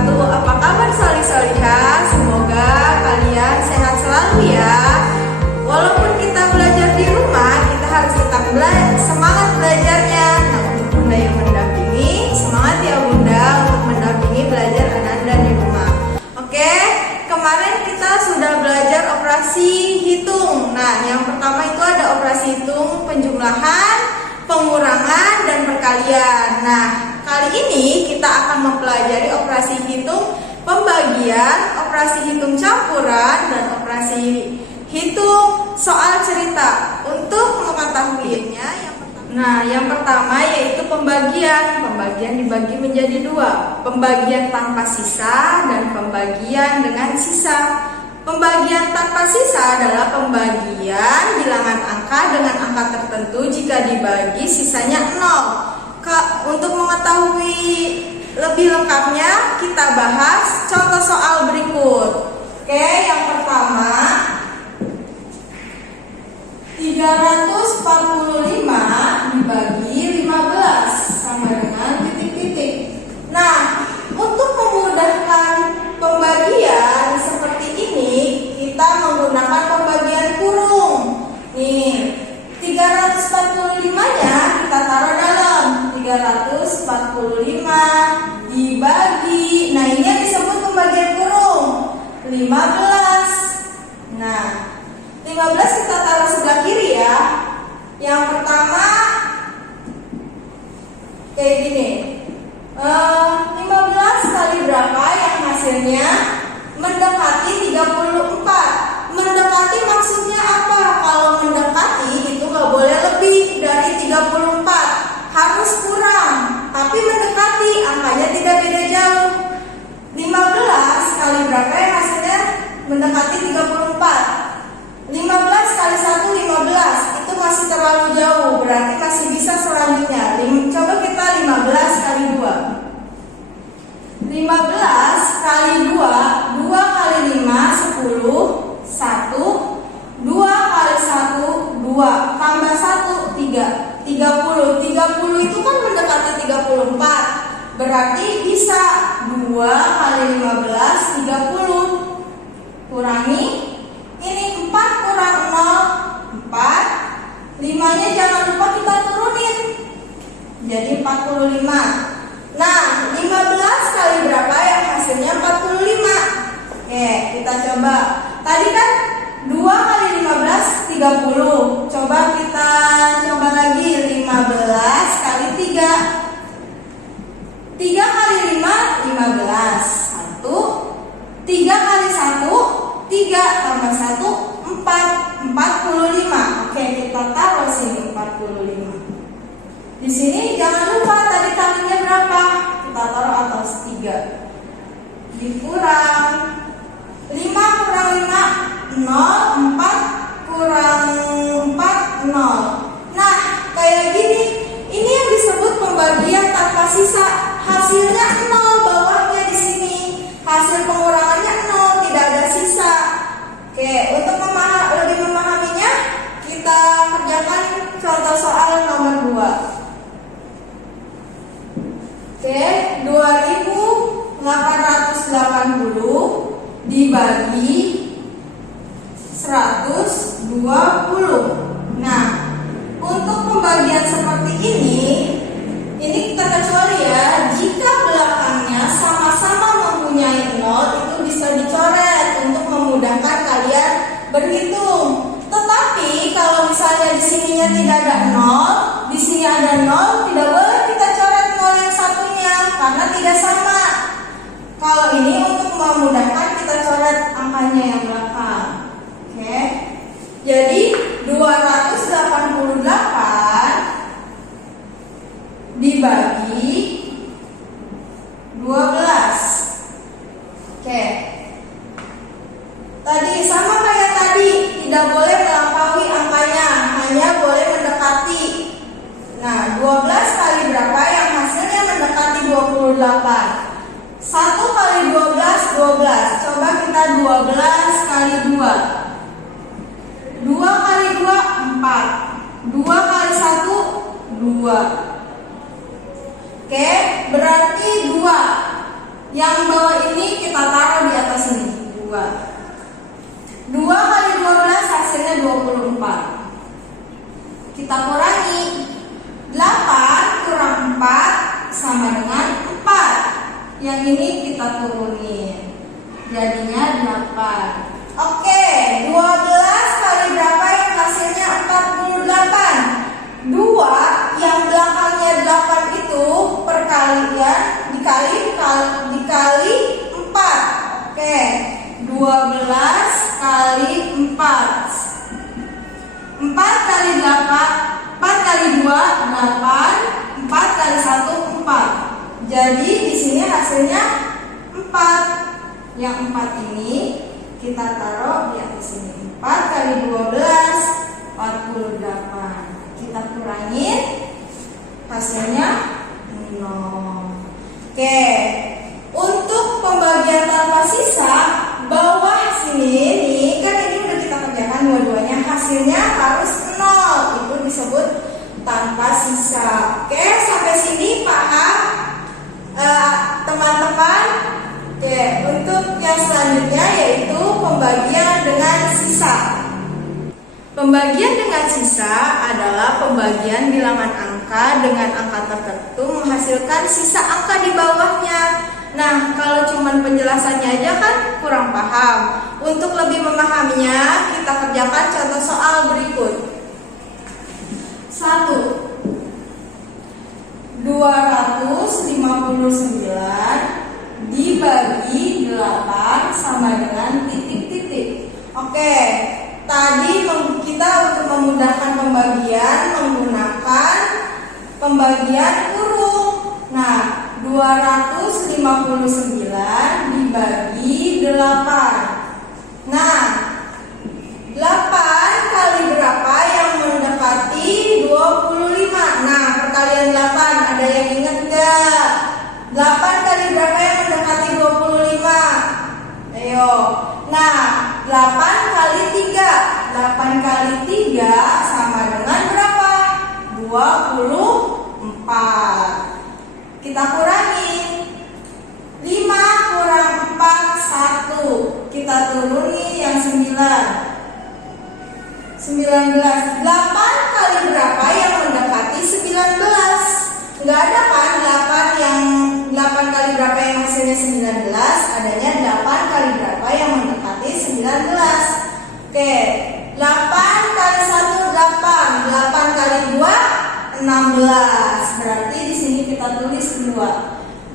wabarakatuh. Apa kabar solih-solihah? Semoga kalian sehat selalu ya. Walaupun kita belajar di rumah, kita harus tetap semangat belajarnya. Nah, untuk Bunda yang mendampingi, semangat ya Bunda untuk mendampingi belajar Ananda di rumah. Oke, kemarin kita sudah belajar operasi hitung. Nah, yang pertama itu ada operasi hitung penjumlahan, pengurangan, dan perkalian. Nah, kali ini kita akan mempelajari operasi hitung pembagian, operasi hitung campuran, dan operasi hitung soal cerita. Untuk mengetahuinya, yang pertama yaitu pembagian. Pembagian dibagi menjadi dua, pembagian tanpa sisa dan pembagian dengan sisa. Pembagian tanpa sisa adalah pembagian bilangan angka dengan angka tertentu jika dibagi sisanya 0. Untuk mengetahui lebih lengkapnya, kita bahas contoh soal berikut. Oke, yang pertama 345 dibagi 15 sama dengan titik-titik. Nah, untuk memudahkan pembagian seperti ini, kita menggunakan pembagian kurung. Nih, 345-nya kita taruh dalam 345 dibagi. Nah, ini yang disebut pembagian kurung 15. Nah, 15 kita taruh sebelah kiri ya. Yang pertama kayak gini. 15 kali berapa yang hasilnya mendekati 34. Mendekati maksudnya apa? Kalau mendekati itu nggak boleh lebih dari 34, harus kurang. Tapi mendekati, angkanya tidak beda jauh. 15 kali berapa yang hasilnya mendekati 34? 15 kali 1 15, itu masih terlalu jauh, berarti masih bisa selanjutnya. Coba kita 15 kali 2. 15 kali 2, 2 kali 5 10, 1, 2 kali 1 2, tambah 1 3, 30. 30 itu kan mendekati 34, berarti bisa 2 kali 15 30. Kurangi ini 4 kurang 0 4. 5-nya jangan lupa kita turunin, jadi 45. Nah, 15 kali berapa yang hasilnya 45? Oke, kita coba. Tadi kan 2 kali 15 30. Coba kita coba lagi 15 kali 3. 3 kali 5 15. 1. 3 kali 1 3 tambah 1 4, 45. Oke, kita taruh sini 45. Di sini jangan lupa tadi kalinya berapa? Kita taruh atas 3. Dikurang 5 kurang 5 0, 4 kurang 4 0. Nah, kayak gini. Ini yang disebut pembagian tanpa sisa. Hasilnya 0 bawahnya di sini. Hasil pengurangannya 0, tidak ada sisa. Oke, untuk lebih memahaminya, kita kerjakan contoh soal nomor 2. Oke, 2880 dibagi 120. Nah, untuk pembagian seperti ini kita kecuali ya, jika belakangnya sama-sama mempunyai 0, itu bisa dicoret untuk memudahkan kalian berhitung. Tetapi kalau misalnya di sininya tidak ada 0, di sini ada 0, tidak boleh kita coret 0 yang satunya karena tidak sama. Kalau ini untuk memudahkan kita coret angkanya yang belakang. Oke. Jadi 288 dibagi 12. Oke. Tadi sama kayak tadi, tidak boleh melampaui angkanya, hanya boleh mendekati. Nah, 12 kali berapa yang hasilnya mendekati 28? 1 kali 12 12. Coba kita 12 kali 2. 2 kali 2 4. 2 kali 1 2. Oke, berarti 2. Yang bawah ini kita taruh di atas ini. 2 kali 12 hasilnya 24. Kita kurangi. 8 kurang 4 sama dengan 4. Yang ini kita turunin. Jadinya 8. Oke, 12 kali berapa yang hasilnya 48? 2 yang belakangnya 8 itu perkalian dikali 4. Oke, 12 kali 4. 4 kali 8, 4 kali 2 8, 4 kali 1 4. Jadi di sini hasilnya 4. Yang 4 ini kita taruh di atas sini. 4 kali 12 48. Kita kurangin, hasilnya 0. Oke, untuk pembagian tanpa sisa bawah sini nih, kan ini udah kita kerjakan dua-duanya, hasilnya harus 0. Itu disebut tanpa sisa. Oke, sampai sini paham teman-teman? Oke, untuk yang selanjutnya yaitu pembagian dengan sisa. Pembagian dengan sisa adalah pembagian bilangan angka dengan angka tertentu menghasilkan sisa angka di bawahnya. Nah, kalau cuman penjelasannya aja kan kurang paham. Untuk lebih memahaminya, kita kerjakan contoh soal berikut. 1. 259 dibagi 8 sama dengan titik-titik. Oke, tadi kita untuk memudahkan pembagian menggunakan pembagian kurung. Nah, 259 dibagi 8. Nah, 8 kali berapa yang mendekati 25? Nah, perkalian 8 ada yang ingat nggak? 8 kali berapa yang mendekati 25? Ayo. Nah, 8 kali 3. 8 kali 3 sama dengan berapa? 24. Kita kurangi. 5 kurang 4 1. Kita turuni yang 9. 19. 8 kali berapa yang mendekati 19? Enggak ada kan 8 kali berapa yang hasilnya 19? Adanya 8 kali berapa yang mendekati 19. Oke, 8 kali 1 8. 8 kali 2 16. Berarti di sini kita tulis 2.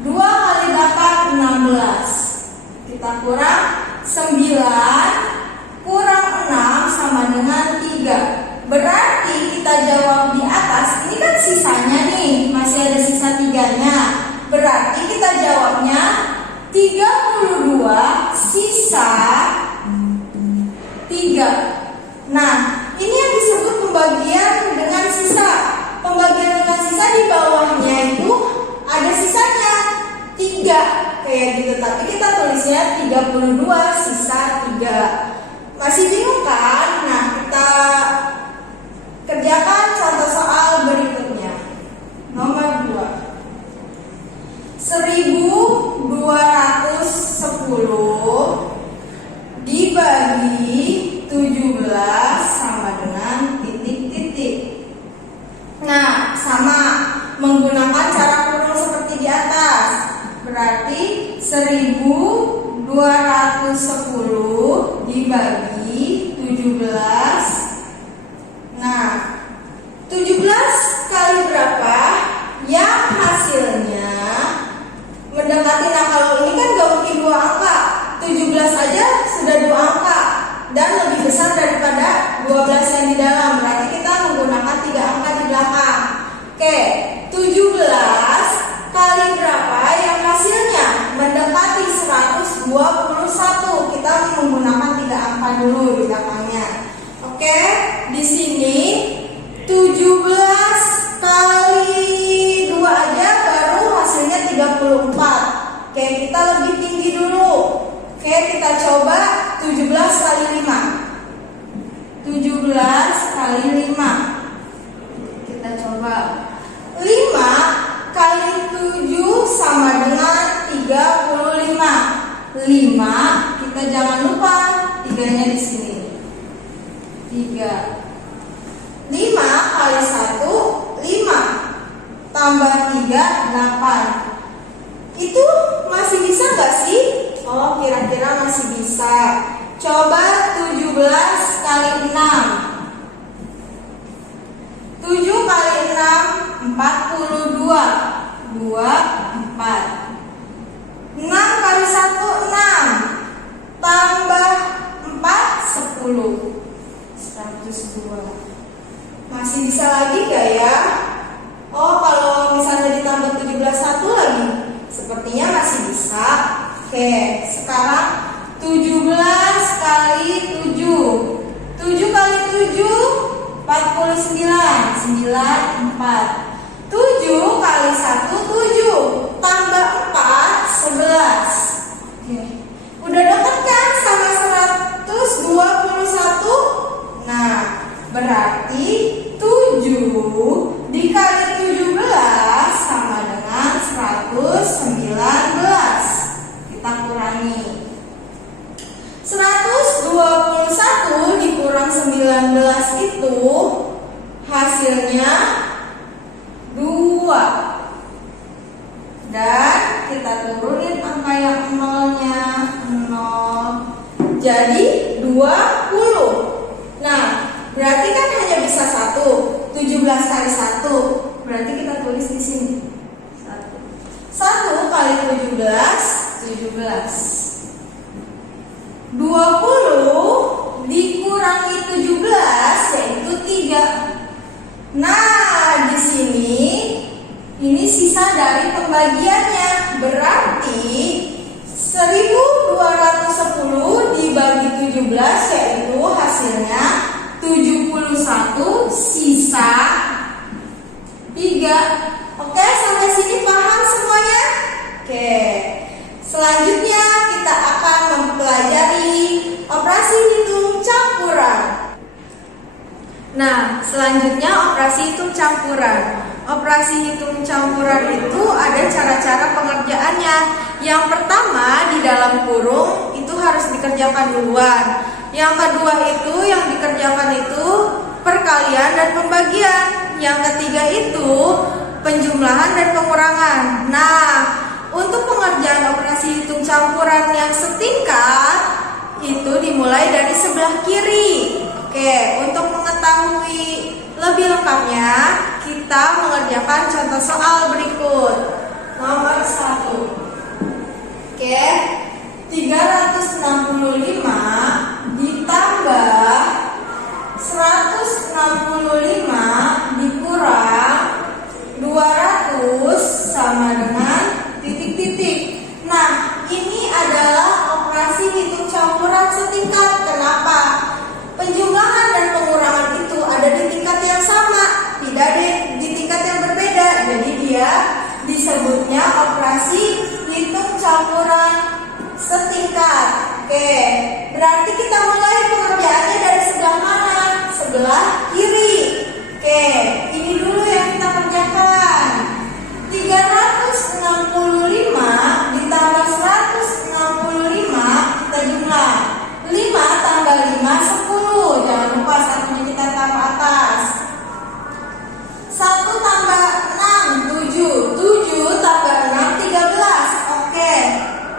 2 kali 8 16. Kita kurang 9 kurang 6 sama dengan 3. Berarti kita jawab di atas. Ini kan sisanya nih, masih ada sisa 3-nya. Berarti kita jawabnya 32 sisa 3. Nah, ini yang disebut pembagian dengan sisa. Pembagian dengan sisa di bawahnya itu ada sisanya 3 kayak gitu, tapi kita tulisnya 32 sisa 3. Masih bingung kan? Nah, kita kerjakan contoh soal berikutnya. Nomor 2. 1210 dibagi 17 sama dengan titik-titik. Nah, sama menggunakan cara kurung seperti di atas. Berarti 1210 dibagi 17. Nah, 17 kali berapa yang hasilnya mendekati? Nah, kalau ini kan gak mungkin 2 angka. 17 aja sudah 2 angka dan lebih besar daripada 12 yang di dalam. Berarti kita menggunakan 3 angka di belakang. Oke, 17 kali berapa yang hasilnya mendekati 121? Kita menggunakan 3 angka dulu di belakangnya. Oke, di sini 17 kali 2 aja baru hasilnya 34. Oke, kita lebih tinggi dulu. Oke, kita coba 17 kali 5. 17 kali 5. Kita coba 5 kali 7 sama dengan 35. 3-nya di sini. 3. 5 kali 1, 5. Tambah 3, 8. Itu masih bisa nggak sih? Oh, kira-kira masih bisa. Coba 17 kali 6. 7 kali 6, 42. 2, 4. 6 kali 1, 6. Tambah 4, 10. 102. Masih bisa lagi gak ya? Oh, kalau misalnya ditambah 17 satu lagi, sepertinya masih bisa. Oke, sekarang 17 kali 7. 7 kali 7, 49. 9, 4. 7 kali 1, 7. Tambah 4, 11. Oke. Udah dekat kan sama 121? Nah, berarti 7 dikali 17 sama dengan 119. Kita kurangi. 121 dikurang 19 itu hasilnya 2. Dan kita turunin angka yang nolnya, 0. Jadi 20. Nah, berarti kan hanya bisa 1. 17 kali 1. Berarti kita tulis di sini. 1 kali 17, 17. 20 dikurangi 17 yaitu 3. Nah, di sini ini sisa dari pembagiannya. Berarti 1210 dibagi 17 yaitu hasilnya 71, sisa 3. Oke, sampai sini paham semuanya? Oke. Selanjutnya kita akan mempelajari operasi hitung campuran. Nah, selanjutnya operasi hitung campuran. Operasi hitung campuran itu ada cara-cara pengerjaannya. Yang pertama, di dalam kurung itu harus dikerjakan duluan. Yang kedua itu yang dikerjakan itu perkalian dan pembagian. Yang ketiga itu penjumlahan dan pengurangan. Nah, untuk pengerjaan operasi hitung campuran yang setingkat itu dimulai dari sebelah kiri. Oke, untuk mengetahui lebih lengkapnya kita mengerjakan contoh soal berikut. Nomor 1. Oke, 365 ditambah 165 dikurang 200 sama dengan titik-titik. Nah, ini adalah operasi hitung campuran setingkat. Kenapa? Penjumlahan dan pengurangan itu ada di tingkat yang sama, tidak di tingkat yang berbeda. Jadi dia disebutnya operasi hitung campuran setingkat. Oke, berarti kita mulai pengerjaannya dari sebelah mana? Sebelah kiri. Oke, ini dulu yang kita kerjakan. 365 ditambah 165 kita jumlah. 5 tambah 5, 10. Jangan lupa satunya kita taruh atas. 1 tambah 6, 7. 7 tambah 6, 13. Oke,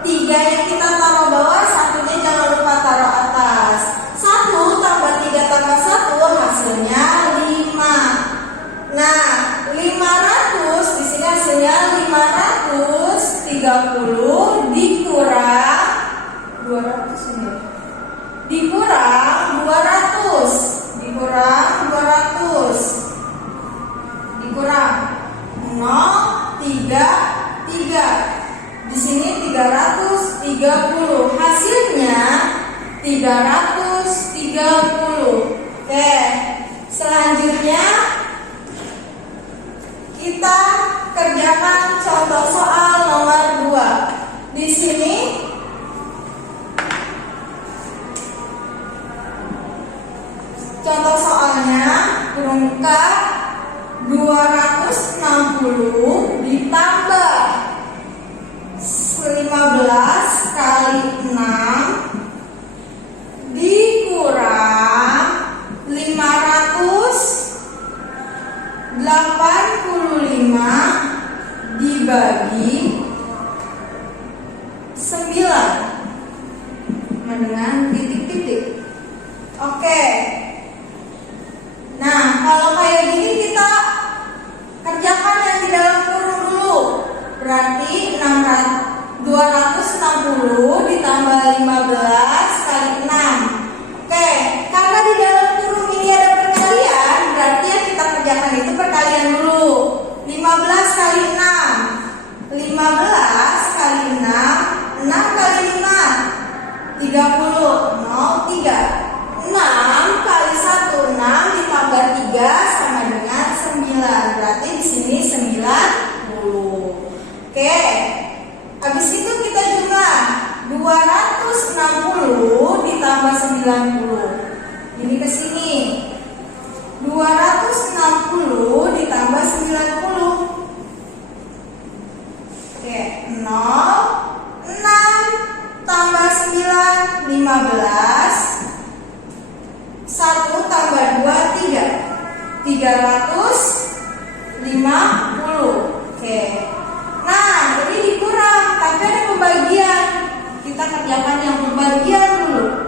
3 yang kita taruh bawah, satunya jangan lupa taruh atas. 1 tambah 3 tambah 1 hasilnya 5. Nah, 500 di sini hasilnya 530 dikurang 200 ini. Dikurang 200. Dikurang 200. Dikurang 0, 3, 3. Di sini 330. Hasilnya 330. Oke, selanjutnya kita kerjakan contoh soal nomor 2. Di sini contoh soalnya kurungkan 260 ditambah 15 kali 6 di Oke. Nah, kalau kayak gini kita kerjakan yang di dalam kurung dulu. Berarti 260 ditambah 15 kali 6. Oke, karena di dalam kurung ini ada perkalian, berarti yang kita kerjakan itu perkalian dulu. 15 kali 6. 15 kali 6, 6 kali 5, 30, 03. 6 kali 1, 6 ditambah 3 sama dengan 9. Berarti di sini 90. Oke. Habis itu kita jumlah 260 ditambah 90. Ini ke sini. 260 ditambah 90. Oke, 0, 6 tambah 9, 15. 1 tambah 2, 3. 350. Oke. Nah, ini dikurang, tapi ada pembagian. Kita kerjakan yang pembagian dulu.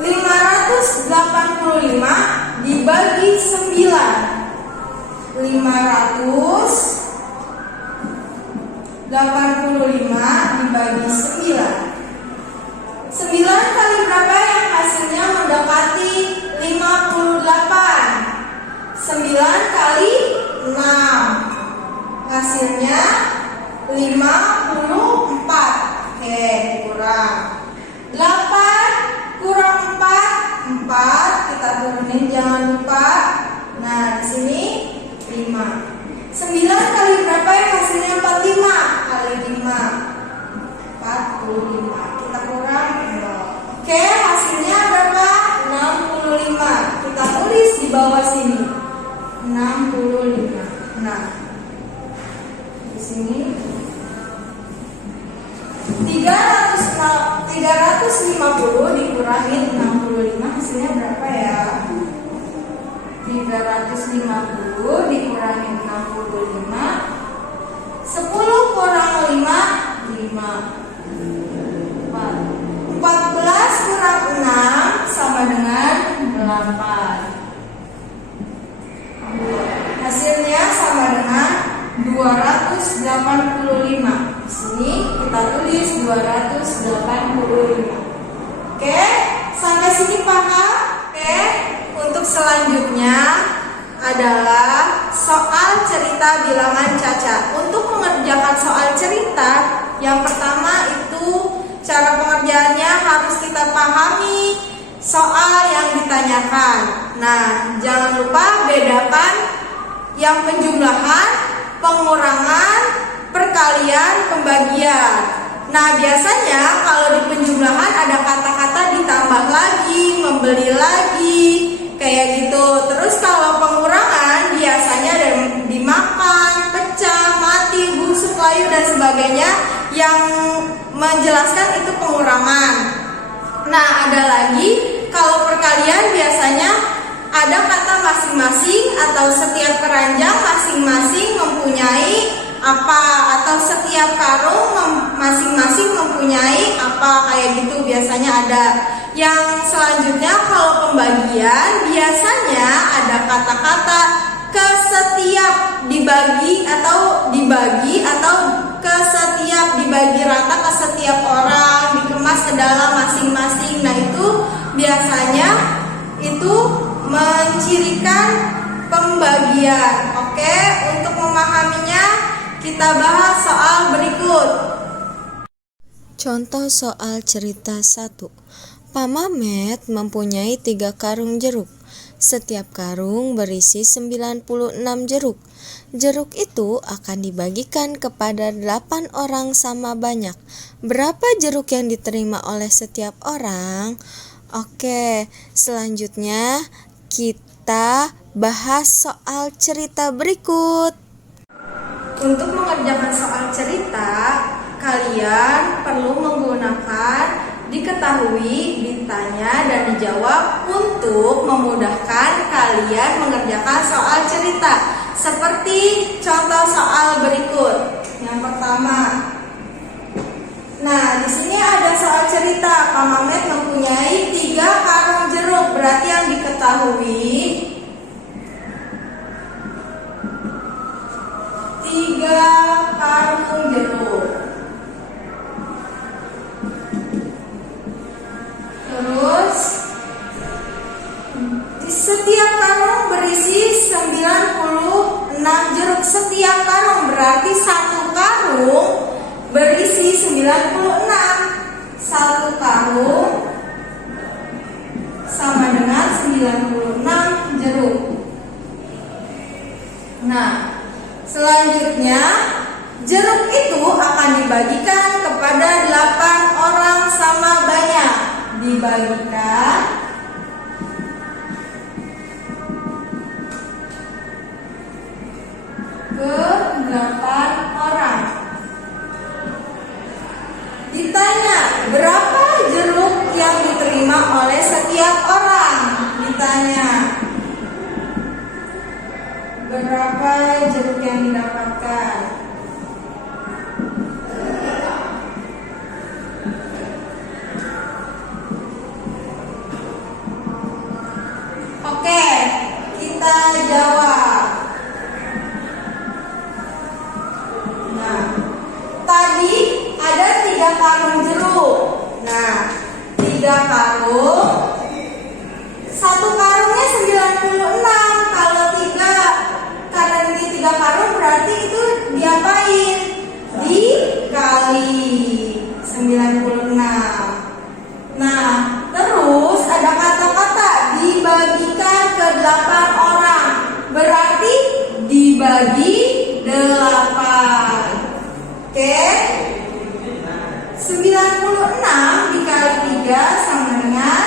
585 dibagi 9. 585 dibagi 9. 9 kali berapa yang hasilnya mendekati 58? 9 kali 6. Hasilnya 54. Oke, kurang 8 kurang 4. Kita turunin, jangan lupa. Nah, di sini 5. 9 kali berapa yang hasilnya 45? Kali 5, 45. Kita kurang 0. Oke, hasilnya berapa? 65. Kita tulis di bawah sini 65. Nah, di sini 350 dikurangi 65 hasilnya berapa ya? 350 dikurangi 65. 10 kurang 5, 5. 14 kurang 6 sama dengan 8. Hasilnya sama dengan 285. Di sini kita tulis 285. Oke, sampai sini paham? Oke, untuk selanjutnya adalah soal cerita bilangan cacat. Untuk mengerjakan soal cerita, yang pertama itu cara pengerjaannya harus kita pahami soal yang ditanyakan. Nah, jangan lupa bedakan yang penjumlahan, pengurangan, perkalian, pembagian. Nah, biasanya kalau di penjumlahan ada kata-kata ditambah lagi, membeli lagi, kayak gitu. Terus kalau pengurangan biasanya ada dimakan, pecah, mati, busuk, layu dan sebagainya yang menjelaskan itu pengurangan. Nah, ada lagi kalau perkalian biasanya ada kata masing-masing atau setiap keranjang masing-masing mempunyai apa, atau setiap karung masing-masing mempunyai apa, kayak gitu biasanya ada. Yang selanjutnya kalau pembagian biasanya ada kata-kata ke setiap dibagi atau ke setiap dibagi rata ke setiap orang, dikemas ke dalam masing-masing. Nah, itu biasanya itu mencirikan pembagian. Oke, untuk memahaminya kita bahas soal berikut. Contoh soal cerita 1. Pak Mamet mempunyai 3 karung jeruk. Setiap karung berisi 96 jeruk. Jeruk itu akan dibagikan kepada 8 orang sama banyak. Berapa jeruk yang diterima oleh setiap orang? Oke, selanjutnya kita bahas soal cerita berikut. Untuk mengerjakan soal cerita, kalian perlu menggunakan diketahui, ditanya, dan dijawab untuk memudahkan kalian mengerjakan soal cerita. Seperti contoh soal berikut. Yang pertama, nah di sini ada soal cerita. Pak Mamet mempunyai 3 ketahui 3 karung jeruk. Terus di setiap karung berisi 96 jeruk. Setiap karung berarti satu karung berisi 96. Satu karung sama dengan 96 jeruk. Nah, selanjutnya jeruk itu akan dibagikan kepada 8 orang sama banyak. Dibagikan ke 8 orang. Ditanya, berapa jeruk yang diterima oleh setiap orang? Ditanya, berapa jeruk yang didapatkan? Oke, kita jawab. Nah, tadi ada 3 karung jeruk. Nah, 3 karung, satu karungnya 96. Kalau 3, karena ini 3 karung berarti itu diapain? Dikali 96. Nah, terus ada kata-kata dibagikan ke 8 orang. Berarti dibagi 8. Oke? 96 dikali 3 sama dengan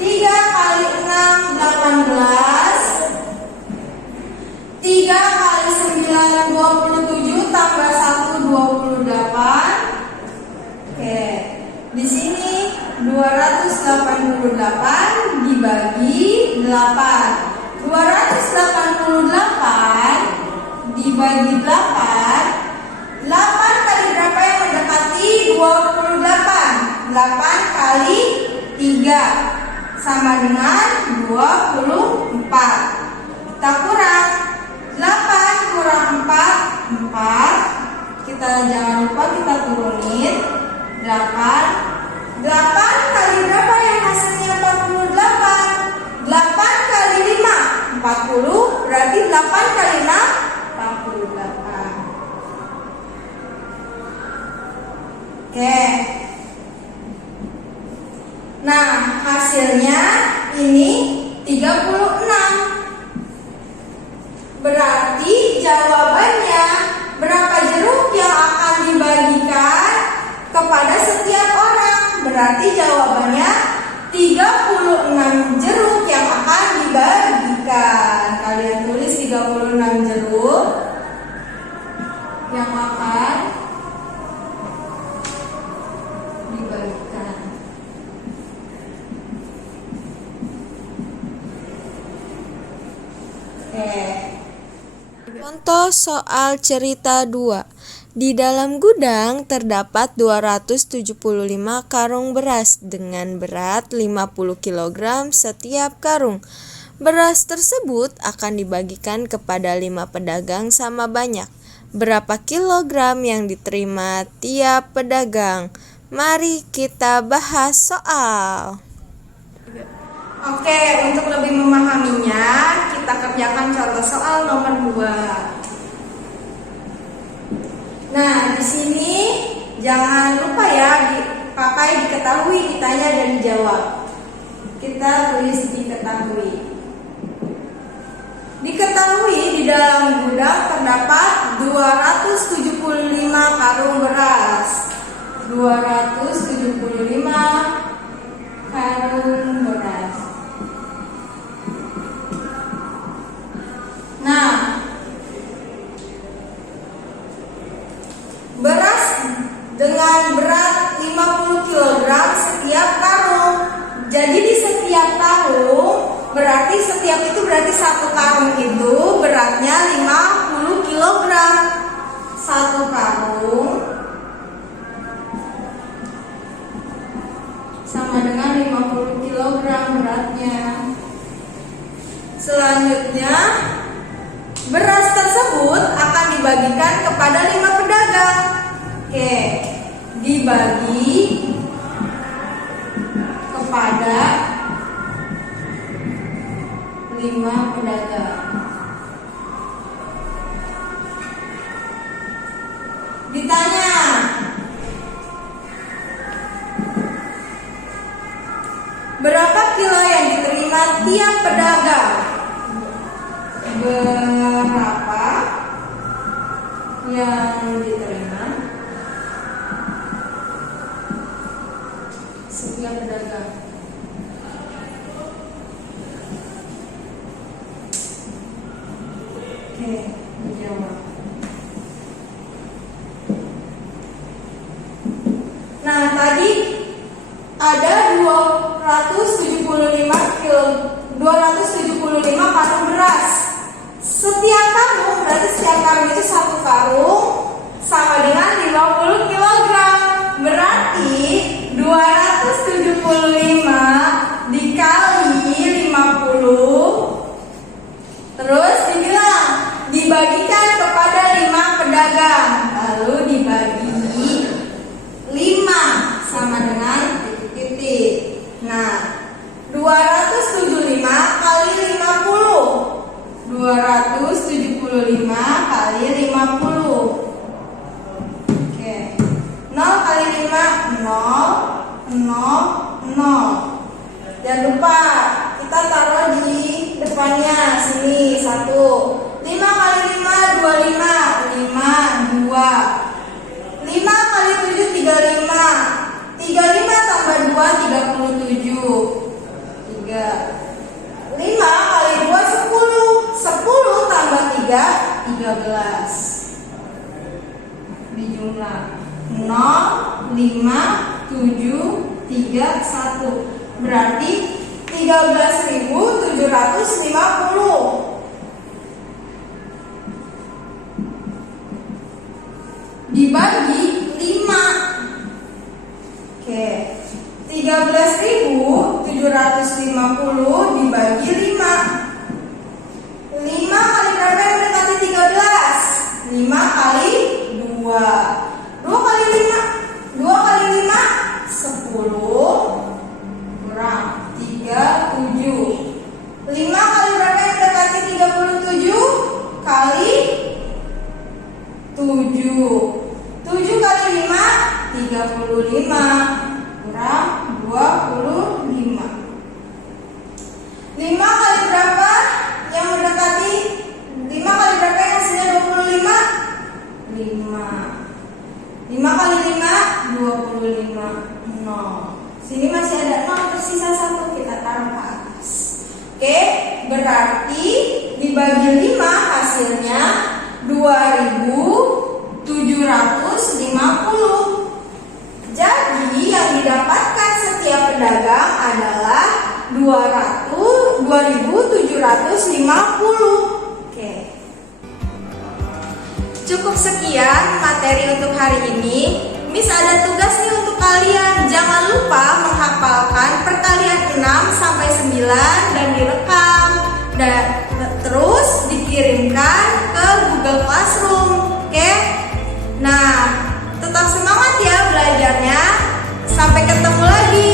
3 kali 6 18. 3 kali 9 27 tambah 1 28. Oke. Di sini 288 dibagi 8. 288 dibagi 8. 8 kali berapa yang mendekati 28? 8 kali 3 sama dengan 24. Kita kurang 8 kurang 4 4. Kita jangan lupa kita turunin 8. 8 kali berapa yang hasilnya 48? 8 kali 5 40. Berarti 8 kali 6 48. Oke. Nah, hasilnya ini 36. Berarti jawabannya berapa jeruk yang akan dibagikan kepada setiap orang? Berarti jawabannya 36 jeruk yang akan dibagikan. Kalian tulis 36 jeruk yang akan dibagikan. Contoh soal cerita 2. Di dalam gudang terdapat 275 karung beras dengan berat 50 kg setiap karung. Beras tersebut akan dibagikan kepada 5 pedagang sama banyak. Berapa kilogram yang diterima tiap pedagang? Mari kita bahas soal. Oke, untuk lebih memahaminya, kita kerjakan contoh soal nomor 2. Nah, di sini jangan lupa ya, pakai diketahui, ditanya dan dijawab. Kita tulis diketahui. Diketahui di dalam gudang terdapat 275 karung beras. 275 karung beras. Nah, beras dengan berat 50 kg setiap karung. Jadi di setiap karung berarti setiap itu berarti satu karung itu beratnya 50 kg. Satu karung sama dengan 50 kg beratnya. 5 pedagang. Ditanya, berapa kilo yang diterima tiap pedagang? Berapa yang diterima setiap pedagang? Oke, dijawab. Nah, tadi ada 275 karung beras. Setiap karung, berarti setiap karung itu satu karung sama dengan 50 kg. Berarti 275 dikali 50, terus dibilang dibagikan kepada 5 pedagang. Lalu dibagi 5 sama dengan titik-titik. Nah, 275 kali 50. 275 kali 50. Oke. 0 kali 5 0 0 0. Jangan lupa kita taruh di depannya sini 1. 5 kali 5 25. 5 2. 5 kali 7 35. 35 tambah 2 37. 3. 5 kali 2 10. 10 tambah 3 13. Dijumlah 0 5 7 3 1. Berarti 13.750 dibagi 5. Oke, 13.750 dibagi 5. 5 kali berapa yang mendekati 13? 5 kali 2. 2 kali 5 10 kurang 37. 5 kali berapa yang mendekati 37? Kali 7. 7 kali 5 35 kurang 25. 5 kali berapa yang mendekati 5 kali berapa yang hasilnya 25? 5. 5 kali 5 25. 0. Sini masih ada 0 tersisa 1, kita taruh ke atas. Oke, berarti dibagi 5 hasilnya 2.750. Jadi yang didapatkan setiap pedagang adalah 2.750. Oke. Cukup sekian materi untuk hari ini. Miss ada tugas nih untuk kalian. Jangan lupa menghafalkan perkalian 6 sampai 9 dan direkam dan terus dikirimkan ke Google Classroom. Oke? Nah, tetap semangat ya belajarnya. Sampai ketemu lagi.